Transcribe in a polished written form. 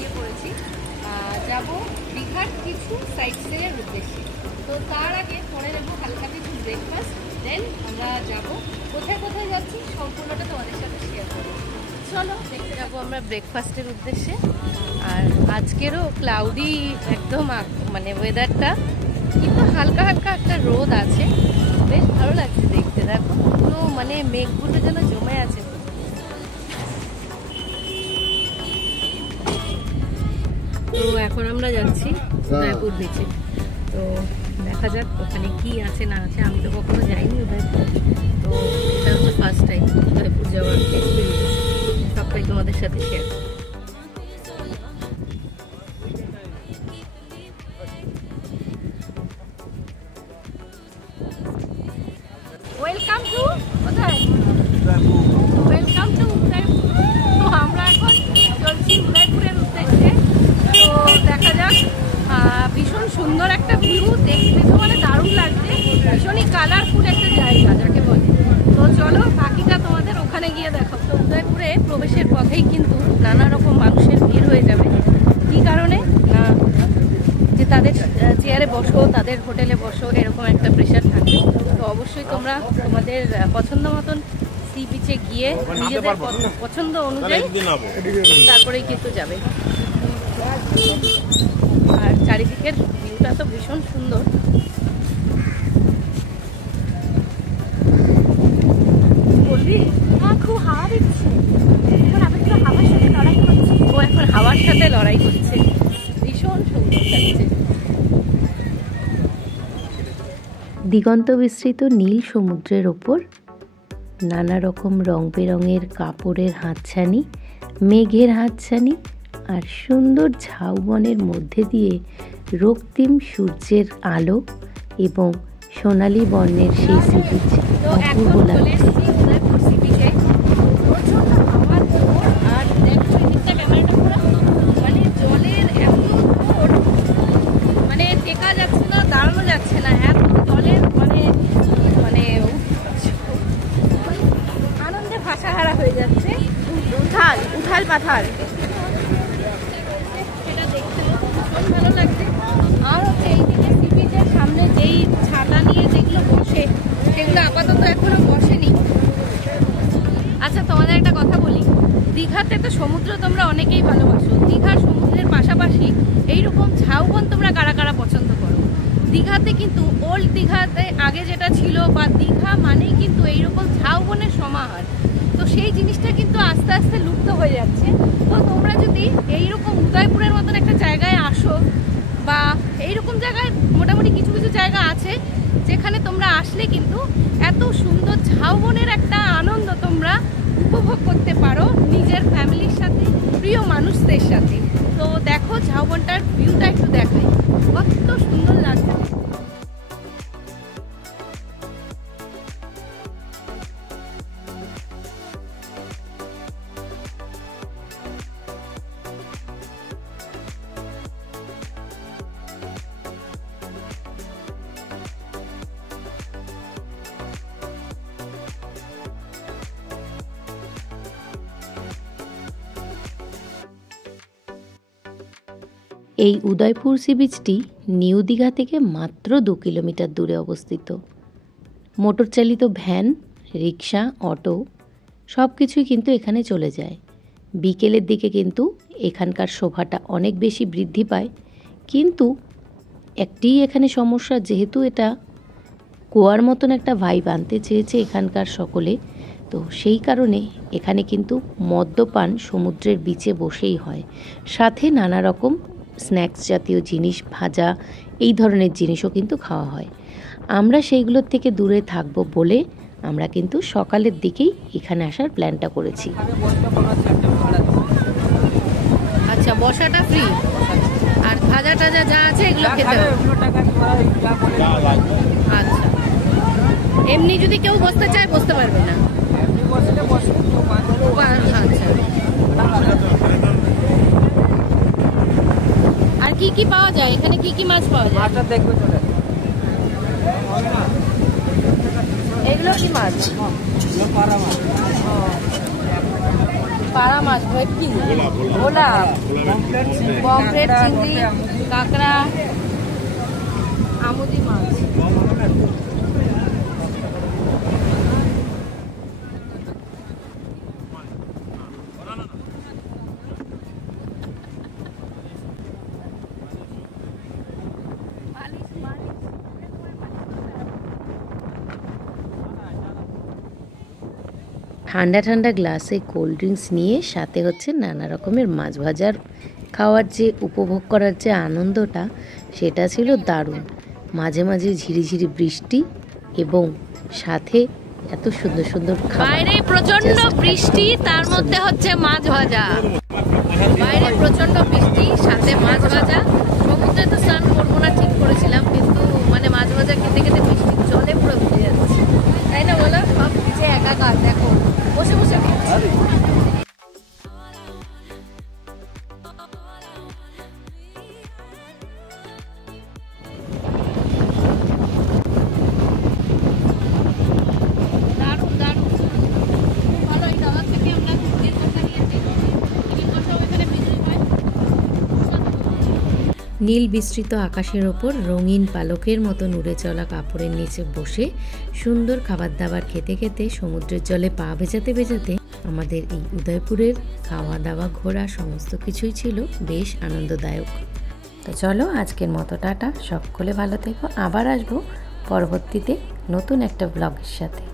বেরিয়ে পড়েছি, যাব দীঘার কিছু সাইট সিনের উদ্দেশ্যে। তো তার আগে পরে নেবো হালকা কিছু ব্রেকফাস্ট, দেন আমরা যাব। কোথায় কোথায় যাচ্ছি সম্পূর্ণটা তোমাদের সাথে শেয়ার করবো। চলো দেখতে যাবো আমরা ব্রেকফাস্টের উদ্দেশ্যে। আর আজকেরও ক্লাউডি একদম মানে ওয়েদারটা, কিন্তু হালকা হালকা একটা রোদ আছে, বেশ ভালো লাগছে দেখতে। দেখো পুরো মানে মেঘগুলো যেন জমে আছে। তো এখন আমরা যাচ্ছি উদয়পুর বিচে। তো দেখা যাক ওখানে কি আছে না আছে। আমি তো কখনো যাইনি উদয়পুর, তো এটা হচ্ছে ফার্স্ট টাইম উদয়পুর যাওয়ার এক্সপিরিয়েন্স। সবটাই তোমাদের সাথে শেয়ার করব। ওয়েলকাম টু কোথায়? Welcome to Udaipur. তো আমরা এখন চলছি উদয়পুরের উদ্দেশ্যে। তো দেখা যাক, ভীষণ সুন্দর একটা ভিউ, দেখতে তো মানে দারুণ লাগছে। ভীষণই কালারফুল একটা জায়গা যাকে বলে। তো চলো বাকিটা তোমাদের ওখানে গিয়ে দেখো। তো উদয়পুরে প্রবেশের পথেই কিন্তু নানা রকম মানুষের ভিড় হয়ে যাবে। কি কারণে না, যে তাদের চেয়ারে বসো, তাদের হোটেলে বসো, এরকম একটা প্রেশার থাকবে। তো অবশ্যই তোমরা তোমাদের পছন্দ মতন সি বিচে গিয়ে নিজেদের পছন্দ অনুযায়ী তারপরেই কিন্তু যাবে। আর চারিদিকের ভিউটা তো ভীষণ সুন্দর। বলবি খুব হাওয়া দিচ্ছে, হাওয়ার সাথে লড়াই করছে। ও এখন হাওয়ার সাথে লড়াই করছে, ভীষণ সুন্দর লাগছে। দিগন্ত বিস্তৃত নীল সমুদ্রের ওপর নানা রকম রং বেরঙের কাপড়ের হাতছানি, মেঘের হাতছানি আর সুন্দর ঝাউবনের মধ্যে দিয়ে রক্তিম সূর্যের আলো এবং সোনালী বর্ণের সেই সি বিচ অপূর্ব লাগছে। মানে জলের এত জোর, মানে টেকা যাচ্ছে না, দাঁড়ানো যাচ্ছে না, এত জলের মানে মানে আনন্দে ভাষাহারা হয়ে যাচ্ছে। উথাল পাথাল, সেটা দেখতে ভীষণ ভালো লাগছে। আর হচ্ছে এইদিকে সি বিচের সামনে যেই ছাতা নিয়ে যেগুলো বসে, সেগুলো আপাতত এখনো বসেনি। আচ্ছা তোমাদের একটা কথা বলি, দীঘাতে তো সমুদ্র তোমরা অনেকেই ভালোবাসো। দীঘার সমুদ্রের পাশাপাশি এইরকম ঝাউবন তোমরা কারা কারা পছন্দ করো? দীঘাতে কিন্তু ওল্ড দীঘাতে আগে যেটা ছিল, বা দীঘা মানেই কিন্তু এইরকম ঝাউবনের সমাহার। তো সেই জিনিসটা কিন্তু আস্তে আস্তে লুপ্ত হয়ে যাচ্ছে। তো তোমরা যদি এইরকম উদয়পুরের মতন একটা জায়গায় আসো, বা এইরকম জায়গায় মোটামুটি কিছু কিছু জায়গা আছে যেখানে তোমরা আসলে কিন্তু এত সুন্দর ঝাউবনের একটা আনন্দ তোমরা উপভোগ করতে পারো নিজের ফ্যামিলির সাথে, প্রিয় মানুষদের সাথে। তো দেখো ঝাউবনটার ভিউটা একটু দেখাই, কত সুন্দর লাগছে। এই উদয়পুর সি বিচটি নিউ দীঘা থেকে মাত্র 2 কিলোমিটার দূরে অবস্থিত। মোটর চালিত ভ্যান, রিক্সা, অটো সব কিছুই কিন্তু এখানে চলে যায়। বিকেলের দিকে কিন্তু এখানকার শোভাটা অনেক বেশি বৃদ্ধি পায়। কিন্তু একটিই এখানে সমস্যা, যেহেতু এটা গোয়ার মতন একটা ভাইব আনতে চেয়েছে এখানকার সকলে, তো সেই কারণে এখানে কিন্তু মদ্যপান সমুদ্রের বিচে বসেই হয়। সাথে নানা রকম স্ন্যাক্স জাতীয় জিনিস, ভাজা, এই ধরনের জিনিসও কিন্তু খাওয়া হয়। আমরা সেইগুলোর থেকে দূরে থাকবো বলে আমরা কিন্তু সকালের দিকেই এখানে আসার প্ল্যানটা করেছি। আচ্ছা, বসাটা ফ্রি, আর ভাজা টাজা যা আছে এগুলো খেতে হবে। আচ্ছা, এমনি যদি কেউ বসতে চায় বসতে পারবে না? আচ্ছা, আর কি কি পাওয়া যায় এখানে? কি কি মাছ পাওয়া যায়? এগুলো কি মাছ? পাড়া মাছ, ভেটকি, ভোলা, পমফ্রেট, চিংড়ি, কাঁকড়া, আমুদি মাছ। ঠান্ডা ঠান্ডা গ্লাসে কোল্ড ড্রিঙ্কস নিয়ে সাথে হচ্ছে নানা রকমের মাছ ভাজার খাওয়ার যে উপভোগ করার যে আনন্দটা, সেটা ছিল দারুণ। মাঝে মাঝে ঝিরিঝিরি বৃষ্টি এবং সাথে এত সুন্দর সুন্দর খাবার। বাইরে প্রচন্ড বৃষ্টি, তার মধ্যে হচ্ছে মাছ ভাজা। বাইরে প্রচন্ড বৃষ্টি, সাথে মাছ ভাজা। সমুদ্রে তো স্নান করবো না ঠিক করেছিলাম, কিন্তু মানে মাছ ভাজা খেতে খেতে বৃষ্টির জলে পুরো ভিজে যাচ্ছে, তাই না বলো? সব ভিজে একাকার। দেখো বসে বসে নীল বিস্তৃত আকাশের ওপর রঙিন পালকের মতন উড়ে চলা কাপড়ের নিচে বসে সুন্দর খাবার দাবার খেতে খেতে সমুদ্রের জলে পা ভেজাতে ভেজাতে আমাদের এই উদয়পুরের খাওয়া দাওয়া ঘোরা সমস্ত কিছুই ছিল বেশ আনন্দদায়ক। তো চলো আজকের মতো টাটা, সকলে ভালো থেকো। আবার আসবো পরবর্তীতে নতুন একটা ব্লগের সাথে।